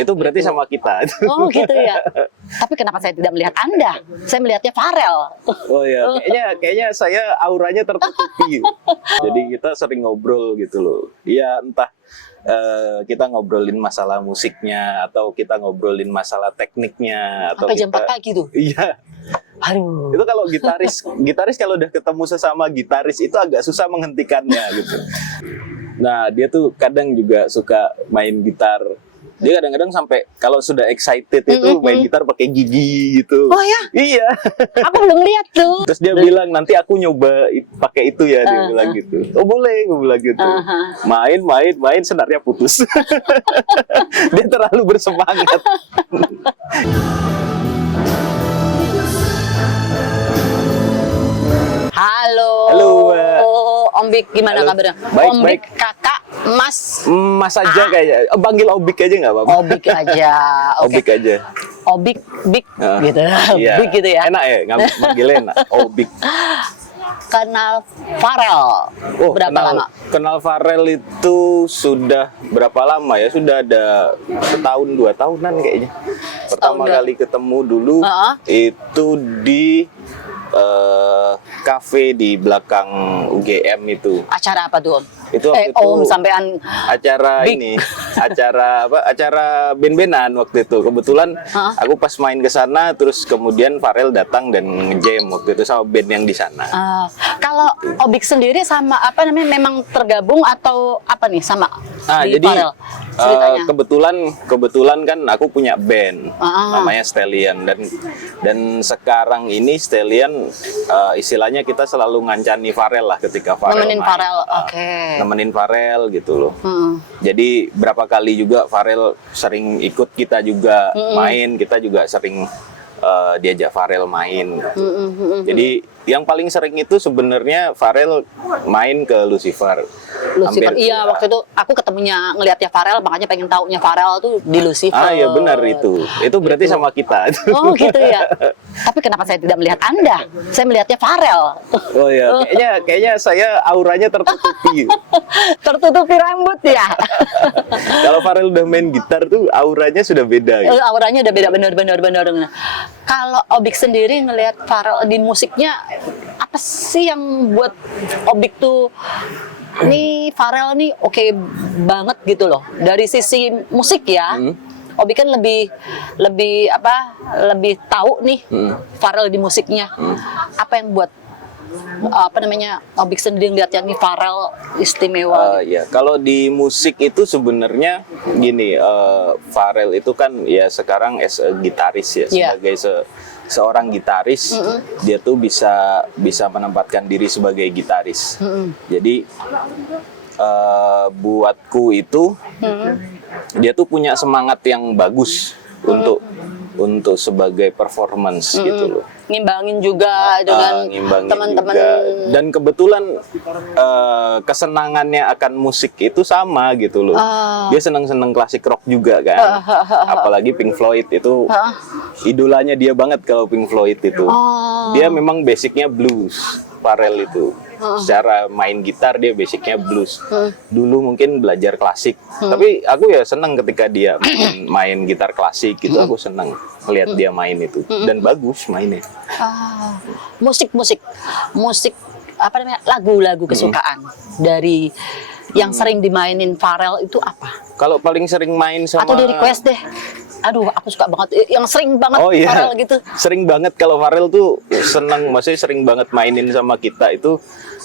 Itu berarti sama kita. Oh gitu ya. Tapi kenapa saya tidak melihat Anda? Saya melihatnya Farel. Oh ya, kayaknya saya auranya tertutupi. Jadi kita sering ngobrol gitu loh. Iya, entah kita ngobrolin masalah musiknya atau kita ngobrolin masalah tekniknya atau Sampai jam 4 pagi tuh. Iya. Aduh. Itu kalau gitaris kalau udah ketemu sesama gitaris itu agak susah menghentikannya gitu. Nah, dia tuh kadang juga suka main gitar. Dia kadang-kadang sampai kalau sudah excited itu main gitar pakai gigi gitu. Oh ya? Iya. Aku belum lihat tuh. Terus dia bilang nanti aku nyoba pakai itu ya, dia bilang gitu. Oh boleh, gue bilang gitu. Main, senarnya putus. Dia terlalu bersemangat. Halo. Halo, Mbak. Om Bik, gimana Halo. kabarnya? Baik, Om baik. Bik, kakak, Mas. Mas aja kayaknya. Panggil Obik aja nggak apa-apa. Obik aja. Oke. Obik aja. Obik, Bik, gitu. Iya. Bik gitu ya. Enak ya, manggilnya enak. Obik. Kenal Farel. Oh, Berapa lama? Kenal Farel itu sudah berapa lama ya? Sudah ada setahun 2 tahunan kayaknya. Pertama Setahun, kali ketemu dulu itu di kafe di belakang UGM itu. Acara apa tuh, Om? Itu waktu itu Om sampean acara Big. ini, acara apa? Acara band-bandan waktu itu. Kebetulan aku pas main ke sana, terus kemudian Farel datang dan nge-jam waktu itu sama band yang di sana. Kalau Obik sendiri sama apa namanya, memang tergabung atau apa nih sama di Jadi Farel? Ceritanya. kebetulan kan aku punya band namanya Stallion dan sekarang ini Stallion istilahnya kita selalu ngancani Farel lah ketika Farel Nemenin main. Farel, oke. Nemenin Farel gitu loh. Jadi berapa kali juga Farel sering ikut kita juga main, kita juga sering diajak Farel main. Jadi yang paling sering itu sebenarnya Farel main ke Lucifer. Lucifer, iya waktu itu aku ketemunya ngelihatnya Farel, makanya pengen taunya Farel tuh di Lucifer. Iya benar itu. Itu berarti sama kita. Oh gitu ya. Tapi kenapa saya tidak melihat Anda? Saya melihatnya Farel. Oh ya, kayaknya saya auranya tertutupi. Tertutupi rambut ya. Kalau Farel udah main gitar tuh auranya sudah beda. Gitu. Auranya udah beda, benar. Kalau Obik sendiri ngelihat Farel di musiknya, apa sih yang buat Obik tuh nih Farel nih oke banget gitu loh dari sisi musik ya. Obik kan lebih tahu nih Farel di musiknya. Apa yang buat Obik sendiri ngeliat yang nih Farel istimewa? Ya, kalau di musik itu sebenarnya gini, Farel itu kan ya sekarang as a gitaris ya, sebagai seorang gitaris, dia tuh bisa menempatkan diri sebagai gitaris. Jadi buatku itu dia tuh punya semangat yang bagus untuk sebagai performance gitu loh. Ngimbangin juga dengan teman-teman. Dan kebetulan kesenangannya akan musik itu sama gitu loh. Dia seneng klasik rock juga kan. Apalagi Pink Floyd itu idolanya dia banget kalau Pink Floyd itu. Dia memang basicnya blues, Farel itu. Secara main gitar dia basicnya blues. Dulu mungkin belajar klasik, tapi aku ya seneng ketika dia main gitar klasik gitu. Aku seneng melihat dia main itu dan bagus mainnya. Musik apa namanya, lagu-lagu kesukaan dari yang sering dimainin Farel itu apa? Kalau paling sering main sama atau di request deh. Aduh, aku suka banget yang sering banget Farel gitu. Sering banget kalau Farel tuh seneng, maksudnya sering banget mainin sama kita itu.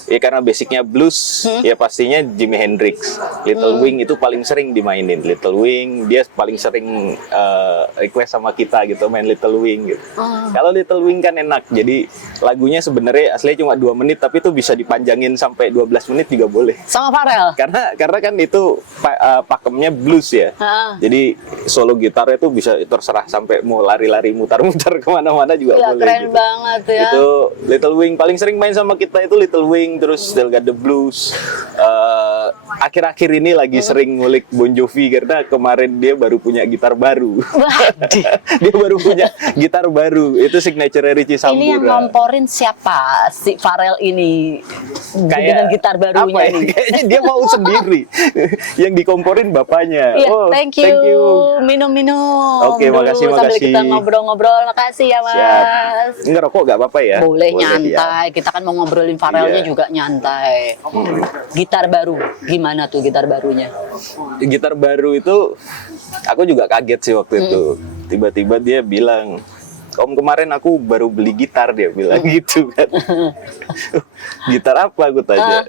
Ya karena basicnya blues, ya pastinya Jimi Hendrix, Little Wing itu paling sering dimainin. Little Wing dia paling sering request sama kita gitu, main Little Wing gitu. Kalau Little Wing kan enak, jadi lagunya sebenarnya aslinya cuma 2 menit, tapi itu bisa dipanjangin sampai 12 menit juga boleh. Sama Farel? Karena kan itu pakemnya blues ya, jadi solo gitarnya itu bisa terserah sampai mau lari-lari mutar-mutar kemana-mana juga boleh. Keren gitu. Banget ya. Itu Little Wing paling sering main sama kita itu Little Wing. Swing, terus Still Got the Blues. Akhir-akhir ini lagi sering ngulik Bon Jovi karena kemarin dia baru punya gitar baru. Dia baru punya gitar baru, itu signature Richie Sambora. Ini yang ngomporin siapa si Pharrell ini dengan gitar barunya apa ya? ini? Kayaknya dia mau sendiri. Yang dikomporin bapaknya. Iya, Oh, thank you. Minum-minum. Oke, dulu makasih, sambil makasih. kita ngobrol-ngobrol. Makasih ya, Mas. Siap. Ngerokok nggak apa-apa ya? Boleh ya. nyantai. Kita kan mau ngobrolin Pharrellnya Iya. juga nyantai. Gitar baru, gimana tuh gitar barunya? Gitar baru itu aku juga kaget sih waktu itu. Tiba-tiba dia bilang, "Om, kemarin aku baru beli gitar," dia bilang gitu kan. Gitar apa, aku tanya.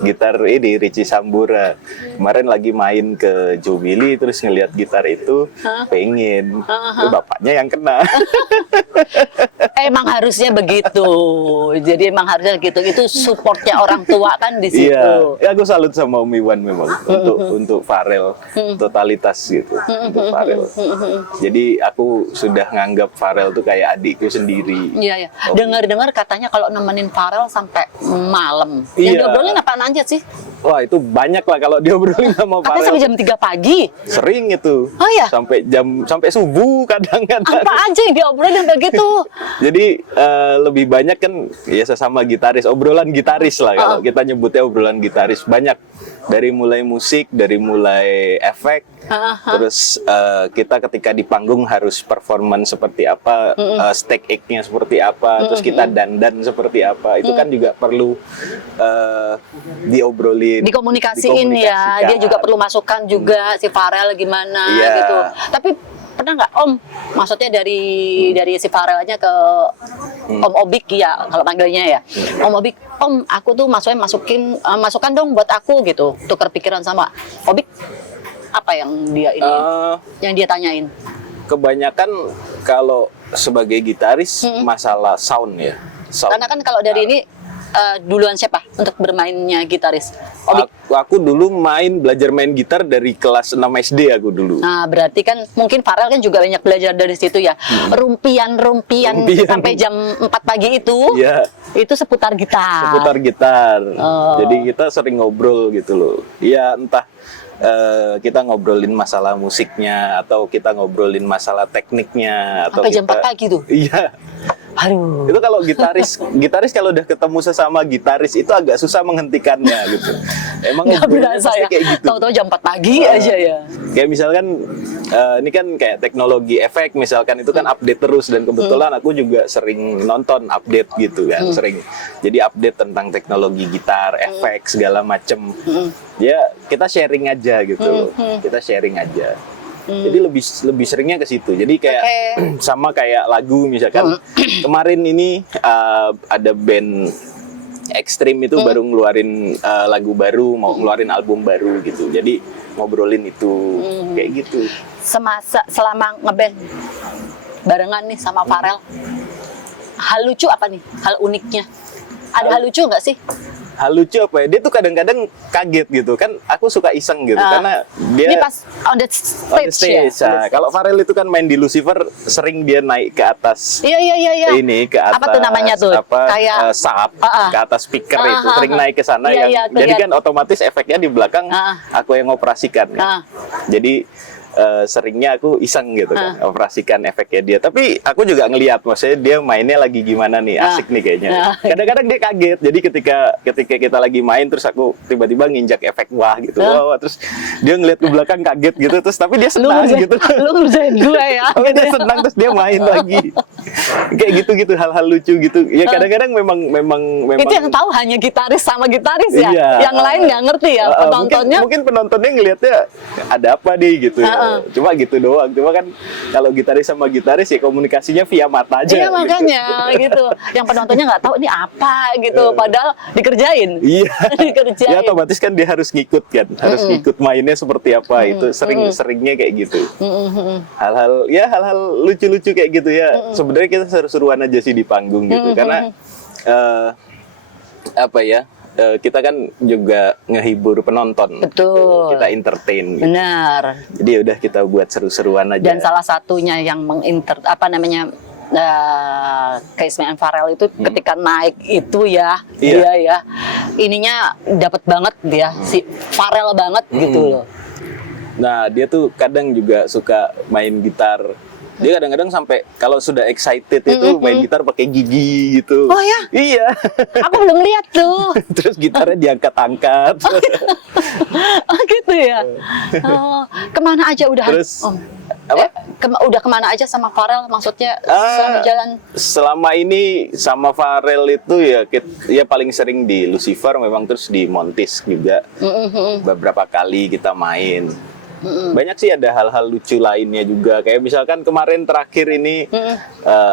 Gitar ini Richie Sambora. Kemarin lagi main ke Jubilee terus ngelihat gitar itu, pengen. Bapaknya yang kena. Emang harusnya begitu. Jadi emang harusnya gitu. Itu supportnya orang tua kan di situ. Iya, ya aku salut sama Om Iwan memang untuk Pharrell, totalitas gitu untuk Pharrell. Jadi aku sudah nganggap Pharrell tuh kayak adikku sendiri. Iya, ya. Dengar-dengar katanya kalau nemenin Pharrell sampai malam. Yang Iya. diobrolin apaan aja sih? Wah, itu banyak lah kalau diobrolin sama Katanya sampai Pharrell. jam 3 pagi. Sering itu. Oh iya? Sampai subuh kadang-kadang. Apa aja yang diobrolin begitu? Jadi lebih banyak kan ya sesama gitaris, obrolan gitaris lah kalau kita nyebutnya obrolan gitaris. Banyak dari mulai musik, dari mulai efek, terus kita ketika di panggung harus performance seperti apa, stake egg-nya seperti apa, terus kita dandan seperti apa, itu kan juga perlu diobrolin, Dikomunikasiin ya. Dia juga perlu masukan juga si Pharrell gimana Iya. gitu. Tapi pernah nggak Om, maksudnya dari si Pharrellnya ke Om Obik ya, kalau panggilnya ya, Om Obik, Om aku tuh masukan dong buat aku gitu, tukar pikiran sama Obik, apa yang dia ini, yang dia tanyain? Kebanyakan kalau sebagai gitaris masalah sound ya. Sound. Karena kan kalau dari ini duluan siapa untuk bermainnya gitaris? Obik. Aku dulu belajar main gitar dari kelas 6 SD aku dulu. Nah, berarti kan mungkin Pharrell kan juga banyak belajar dari situ ya. Rumpian sampai jam 4 pagi itu. Iya. Itu seputar gitar. Seputar gitar. Oh. Jadi kita sering ngobrol gitu loh. Iya, entah kita ngobrolin masalah musiknya atau kita ngobrolin masalah tekniknya atau Sampai jam 4 pagi tuh. Iya. Aduh. Itu kalau gitaris kalau udah ketemu sesama gitaris itu agak susah menghentikannya gitu. Emang Nggak ngobrolnya berasa pasti ya. kayak gitu. Tahu-tahu jam 4 pagi aja ya. Kayak misalkan ini kan kayak teknologi efek misalkan itu kan update terus dan kebetulan aku juga sering nonton update gitu kan, sering jadi update tentang teknologi gitar, efek segala macem. Ya kita sharing aja gitu loh. Kita sharing aja. Jadi lebih seringnya ke situ. Jadi kayak sama kayak lagu misalkan kemarin ini ada band Ekstrim itu baru ngeluarin lagu baru, mau ngeluarin album baru gitu. Jadi ngobrolin itu kayak gitu. Selama ngeband barengan nih sama Pharrell, hal lucu apa nih? Hal uniknya? Ada hal lucu nggak sih? Hal lucu apa ya? Dia tuh kadang-kadang kaget gitu kan. Aku suka iseng gitu karena dia Ini pas on the on the stage, stage. ya? Nah, kalau Pharrell itu kan main di Lucifer, sering dia naik ke atas. Iya. Ini ke atas. Apa tuh namanya tuh? Kayak sub ke atas speaker itu sering naik ke sana Iya, jadi kelihatan. kan otomatis efeknya di belakang aku yang operasikan kan. Jadi seringnya aku iseng gitu kan operasikan efeknya dia, tapi aku juga ngelihat maksudnya dia mainnya lagi gimana nih, asik nih kayaknya. Kadang-kadang dia kaget, jadi ketika kita lagi main terus aku tiba-tiba nginjak efek wah gitu, wah, terus dia ngeliat ke belakang kaget gitu, terus tapi dia senang gitu. Lu ngerjain gue ya. Tapi dia senang terus dia main lagi kayak gitu hal-hal lucu gitu ya. Kadang-kadang memang Itu yang tahu hanya gitaris sama gitaris ya. Iya. Yang lain nggak ngerti ya penontonnya. Mungkin penontonnya ngelihatnya ada apa nih gitu ya. Cuma gitu doang. Cuma kan kalau gitaris sama gitaris ya komunikasinya via mata aja. Iya makanya gitu. Yang penontonnya nggak tahu ini apa gitu. Padahal dikerjain. Iya. Dikerjain. Ya otomatis kan dia harus ngikut kan. Harus ngikut mainnya seperti apa. Itu seringnya kayak gitu. Hal-hal lucu-lucu kayak gitu ya. Sebenarnya kita seru-seruan aja sih di panggung gitu. Karena apa ya? Kita kan juga ngehibur penonton. Betul. Kita entertain. Gitu. Benar. Jadi udah kita buat seru-seruan aja. Dan salah satunya yang Keistimewaan Pharrell itu ketika naik itu ya, Iya. dia ya ininya dapat banget dia, si Pharrell banget gitu loh. Nah, dia tuh kadang juga suka main gitar. Dia kadang-kadang sampai kalau sudah excited itu main gitar pakai gigi gitu. Oh ya? Iya. Aku belum lihat tuh. Terus gitarnya diangkat-angkat. Oh gitu ya. Oh, kemana aja udah? Terus Oh. apa? Udah kemana aja sama Pharrell maksudnya selama jalan? Selama ini sama Pharrell itu ya paling sering di Lucifer, memang, terus di Montis juga. Beberapa kali kita main. Banyak sih, ada hal-hal lucu lainnya juga. Kayak misalkan kemarin terakhir ini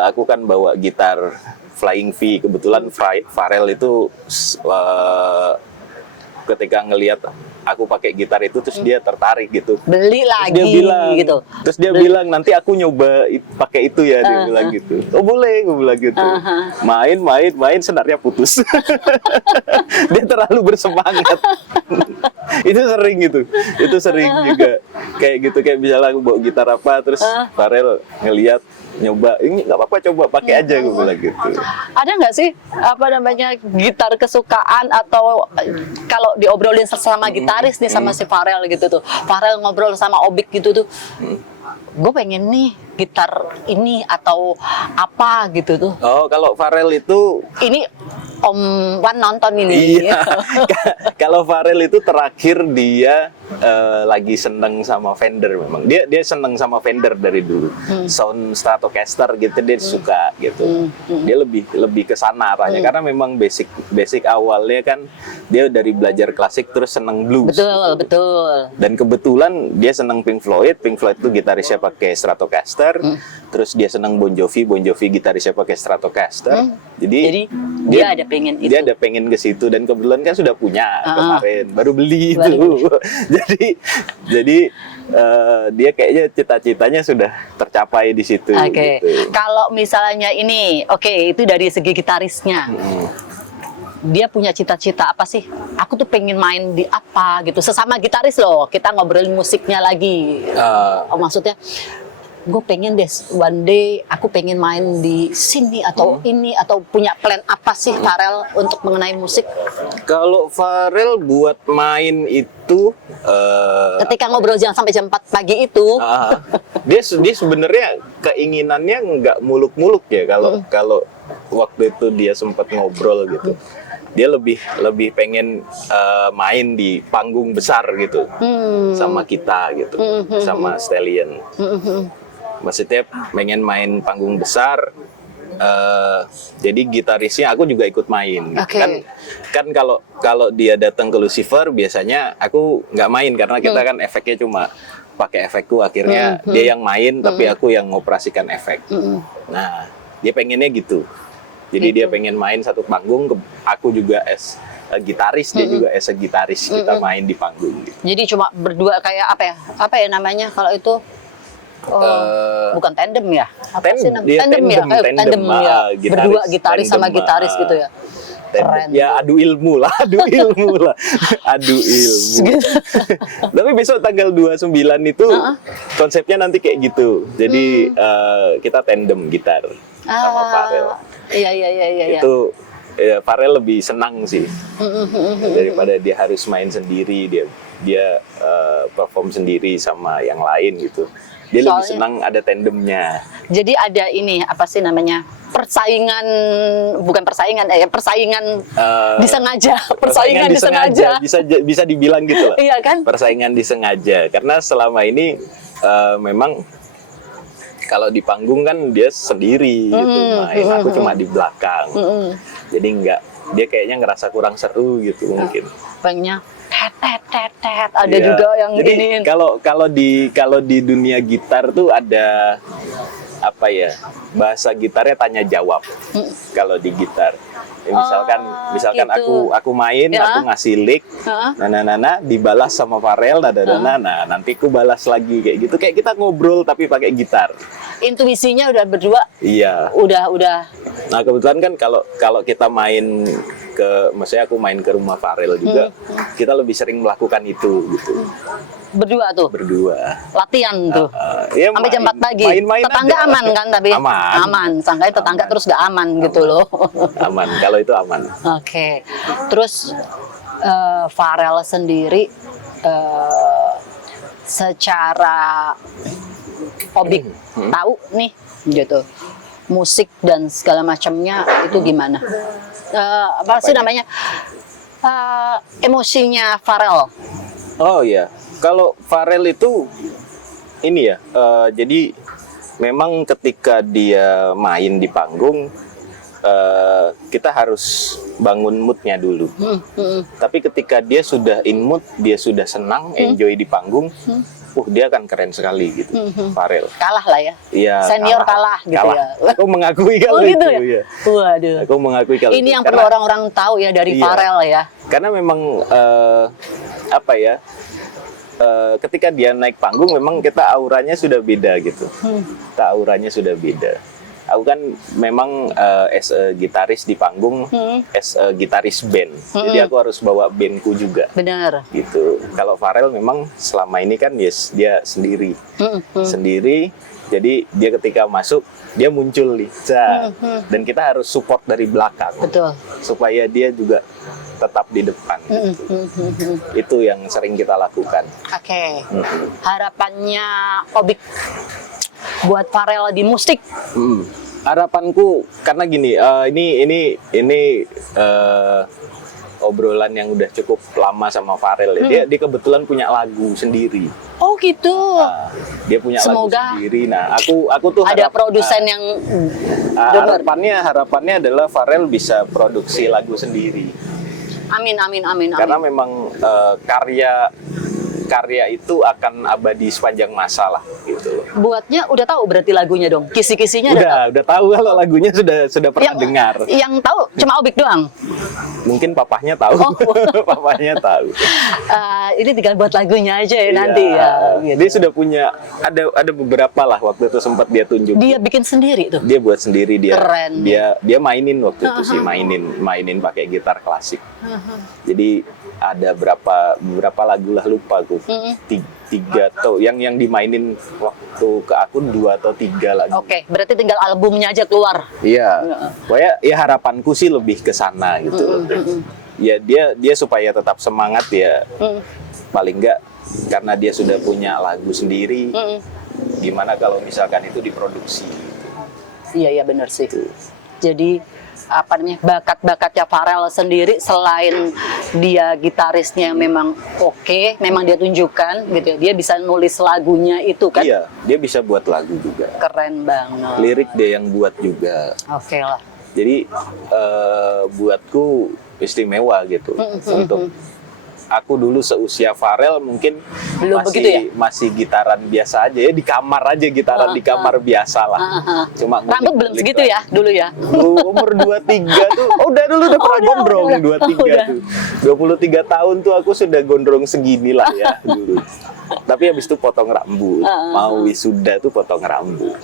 aku kan bawa gitar Flying V. Kebetulan Pharrell itu ketika ngelihat aku pakai gitar itu, terus dia tertarik gitu. Beli lagi Dia bilang gitu. Terus dia bilang, nanti aku nyoba pakai itu ya, dia bilang gitu. Oh boleh, gue bilang gitu. Main, senarnya putus. Dia terlalu bersemangat. Itu sering gitu. Itu sering juga. Kayak gitu, kayak misalnya aku bawa gitar apa, terus Pharrell ngelihat, nyoba, ini nggak apa-apa, coba pakai aja, gue bilang gitu. Ada nggak sih apa namanya gitar kesukaan, atau kalau diobrolin sama gitaris nih sama si Pharrell gitu tuh, Pharrell ngobrol sama Obik gitu tuh, gue pengen nih gitar ini atau apa gitu tuh. Oh, kalau Pharrell itu Ini Om Wan nonton ini. iya. Kalau Pharrell itu terakhir dia lagi seneng sama Fender, memang. Dia seneng sama Fender dari dulu. Sound Stratocaster gitu dia suka gitu. Dia lebih ke sana arahnya, karena memang basic awalnya kan dia dari belajar klasik terus seneng blues. Betul. Dan kebetulan dia seneng Pink Floyd itu gitarisnya pakai Stratocaster. Terus dia seneng Bon Jovi gitarisnya pakai Stratocaster. Jadi dia ada pengen itu. Dia ada pengen ke situ, dan kebetulan kan sudah punya kemarin, baru beli itu. Jadi dia kayaknya cita-citanya sudah tercapai di situ. Oke. Gitu. Kalau misalnya ini, itu dari segi gitarisnya. Dia punya cita-cita apa sih? Aku tuh pengen main di apa gitu. Sesama gitaris loh, kita ngobrolin musiknya lagi. Maksudnya, gue pengen deh one day aku pengen main di sini atau ini, atau punya plan apa sih Pharrell untuk mengenai musik? Kalau Pharrell buat main itu Ketika ngobrol jangan sampai jam 4 pagi itu, dia sebenarnya keinginannya nggak muluk-muluk ya. Kalau waktu itu dia sempat ngobrol gitu, dia lebih pengen main di panggung besar gitu sama kita gitu, sama Stallion. Maksudnya pengen main panggung besar. Jadi gitarisnya aku juga ikut main. Kan kalau dia datang ke Lucifer, biasanya aku nggak main, karena kita kan efeknya cuma pakai efekku, akhirnya dia yang main tapi aku yang ngoperasikan efek. Nah, dia pengennya gitu. Jadi dia pengen main satu panggung, aku juga as gitaris, dia juga as a gitaris, kita main di panggung gitu. Jadi cuma berdua kayak apa ya namanya kalau itu? Bukan tandem ya? Apa sih namanya? Tandem ya. Berdua gitaris sama gitaris gitu ya. Keren. Ya adu ilmu lah. Adu ilmu. Tapi besok tanggal 29 itu konsepnya nanti kayak gitu. Jadi kita tandem gitar sama Pharrell. Iya. Itu ya, Pharrell lebih senang sih daripada dia harus main sendiri, dia perform sendiri sama yang lain gitu. Dia lebih senang ada tandemnya. Jadi ada ini apa sih namanya, persaingan disengaja. Persaingan disengaja. Bisa dibilang gitu lah. Iya kan? Persaingan disengaja, karena selama ini memang kalau di panggung kan dia sendiri gitu main, aku cuma di belakang. Jadi dia kayaknya ngerasa kurang seru gitu mungkin. Banyak tet ada juga yang jadi kalau di dunia gitar tuh ada apa ya, bahasa gitarnya tanya jawab. Kalau di gitar ya, misalkan gitu. aku main, aku ngasih lick, dibalas sama Pharrell, nah nanti aku balas lagi, kayak gitu, kayak kita ngobrol tapi pakai gitar. Intuisinya udah berdua. Iya. Udah. Nah kebetulan kan kalau kita main maksudnya aku main ke rumah Pharrell juga, kita lebih sering melakukan itu gitu. berdua tuh. Berdua. Latihan tuh. Ya Sampai jam 4 pagi. Main-main Tetangga aja. aman kan tapi? Aman. Sangkain tetangga Aman. terus gak aman gitu loh. Aman, kalau itu aman. Oke. Terus Pharrell sendiri secara Obik tahu nih gitu musik dan segala macamnya itu gimana? Apa sih namanya? Emosinya Pharrell. Oh iya, kalau Pharrell itu ini ya, jadi memang ketika dia main di panggung, kita harus bangun moodnya dulu. Tapi ketika dia sudah in mood, dia sudah senang, enjoy di panggung, dia akan keren sekali gitu, Pharrell. Kalah lah ya. Iya. Senior kalah gitu ya. Aku mengakui kalau gitu itu. ya. Ya. Waduh. Aku mengakui kalau Ini itu. yang perlu orang-orang tahu ya dari Iya. Pharrell ya. Karena memang apa ya? Ketika dia naik panggung memang kita auranya sudah beda gitu. Kita auranya sudah beda. Aku kan memang as a gitaris di panggung, as a gitaris band. Jadi aku harus bawa bandku juga. Benar. Gitu. Kalau Pharrell memang selama ini kan yes, dia sendiri. Sendiri. Jadi dia ketika masuk dia muncul nih. Dan kita harus support dari belakang. Betul. Supaya dia juga tetap di depan. Itu yang sering kita lakukan. Oke. Harapannya Obik buat Pharrell di musik. Harapanku karena gini, ini obrolan yang udah cukup lama sama Pharrell. Ya. Dia kebetulan punya lagu sendiri. Oh gitu. Dia punya Semoga lagu sendiri. Nah, aku tuh ada produsen yang denger. harapannya adalah Pharrell bisa produksi lagu sendiri. Amin. Karena memang karya itu akan abadi sepanjang masa lah gitu. Buatnya udah tahu berarti lagunya dong. Kisi-kisinya Udah tahu kalau lagunya sudah pernah dengar. Yang tahu cuma Obik doang. Mungkin papahnya tahu. Oh. Papahnya tahu. Ini tinggal buat lagunya aja ya Iya. nanti ya. Gitu. Dia sudah punya ada beberapa lah waktu itu sempat dia tunjuk. Dia bikin sendiri tuh. Dia buat sendiri dia. Keren. Dia mainin waktu itu sih mainin pakai gitar klasik. Jadi ada beberapa lagu lah lupa aku. Tiga atau yang dimainin waktu ke aku 2 atau 3 lagu. Oke, berarti tinggal albumnya aja keluar. Iya. Pokoknya ya harapanku sih lebih ke sana gitu. Ya dia supaya tetap semangat ya. Paling enggak karena dia sudah punya lagu sendiri. Gimana kalau misalkan itu diproduksi? Iya benar sih. Jadi apa namanya bakat-bakatnya Pharrell sendiri selain dia gitarisnya memang oke, memang dia tunjukkan gitu ya, dia bisa nulis lagunya itu kan. Iya, dia bisa buat lagu juga. Keren banget. Lirik dia yang buat juga. Oke lah. Jadi buatku istimewa gitu. Untuk aku dulu seusia Pharrell mungkin Belum begitu ya? masih gitaran biasa aja ya, di kamar aja gitaran di kamar biasa lah. Cuma Rambut belum segitu ya dulu ya. Umur 23 tuh udah pernah gondrong 23 tuh. 23 tahun tuh aku sudah gondrong segini lah ya dulu. Tapi habis itu potong rambut. Mau wisuda tuh potong rambut.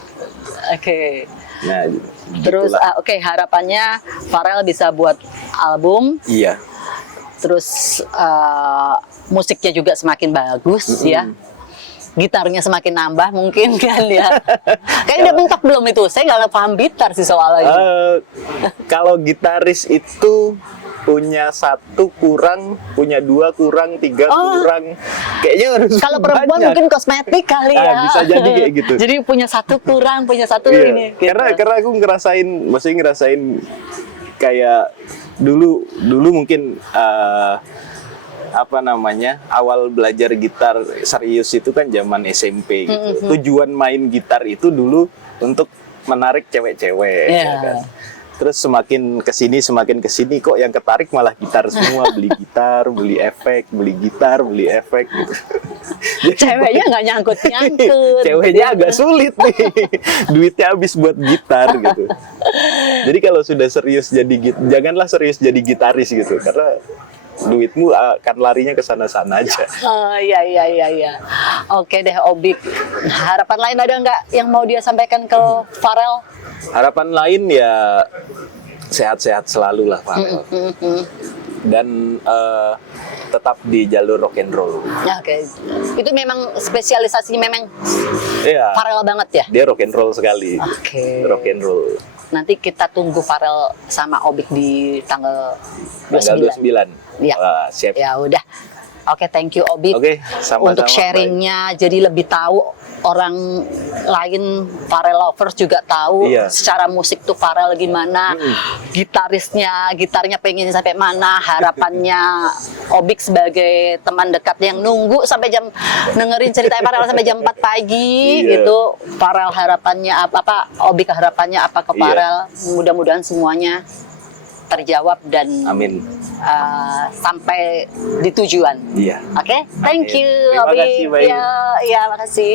Oke. Nah, Terus gitulah. harapannya Pharrell bisa buat album. Iya. Terus musiknya juga semakin bagus ya. Gitarnya semakin nambah mungkin kan ya. Kayaknya udah mentok belum itu? Saya nggak paham gitar sih soalnya. Kalau gitaris itu punya 1 kurang, punya 2 kurang, 3 kurang. Kayaknya harus Kalau perempuan banyak. mungkin kosmetik kali ya. Bisa jadi kayak gitu. Jadi punya 1 kurang, punya 1 Iya. ini. Gitu. Karena aku ngerasain kayak dulu mungkin awal belajar gitar serius itu kan zaman SMP gitu. Tujuan main gitar itu dulu untuk menarik cewek-cewek. Ya kan? Terus semakin kesini kok yang ketarik malah gitar semua. Beli gitar, beli efek, beli gitar, beli efek gitu. Ceweknya nggak nyangkut-nyangkut. Ceweknya agak sulit nih. Duitnya habis buat gitar gitu. Jadi kalau sudah serius janganlah serius jadi gitaris gitu. Karena duitmu akan larinya ke sana-sana aja. Oh iya. Oke deh Obik. Harapan lain ada nggak yang mau dia sampaikan ke Pharrell? Harapan lain ya sehat-sehat selalu lah Pharrell. dan tetap di jalur rock and roll. Ya, oke. Itu memang spesialisasinya memang Iya. Pharrell banget ya? Dia rock and roll sekali. Oke. Rock and roll. Nanti kita tunggu Pharrell sama Obik di tanggal 29. Tanggal 29. Iya. Wah, siap. Ya udah. Oke, thank you Obik. Oke, sama-sama, untuk sharingnya, jadi lebih tahu orang lain, Pharrell lovers juga tahu Iya. secara musik tuh Pharrell gimana, gitarnya pengen sampai mana, harapannya Obik sebagai teman dekat yang nunggu sampai dengerin cerita Pharrell sampai jam 4 pagi Iya. gitu. Pharrell harapannya apa, Obik harapannya apa ke Iya. Pharrell. Mudah-mudahan semuanya terjawab dan Amin. sampai di tujuan. Iya. Oke, thank Amin. you, Terima Obik. kasih, Bayu. Ya, makasih.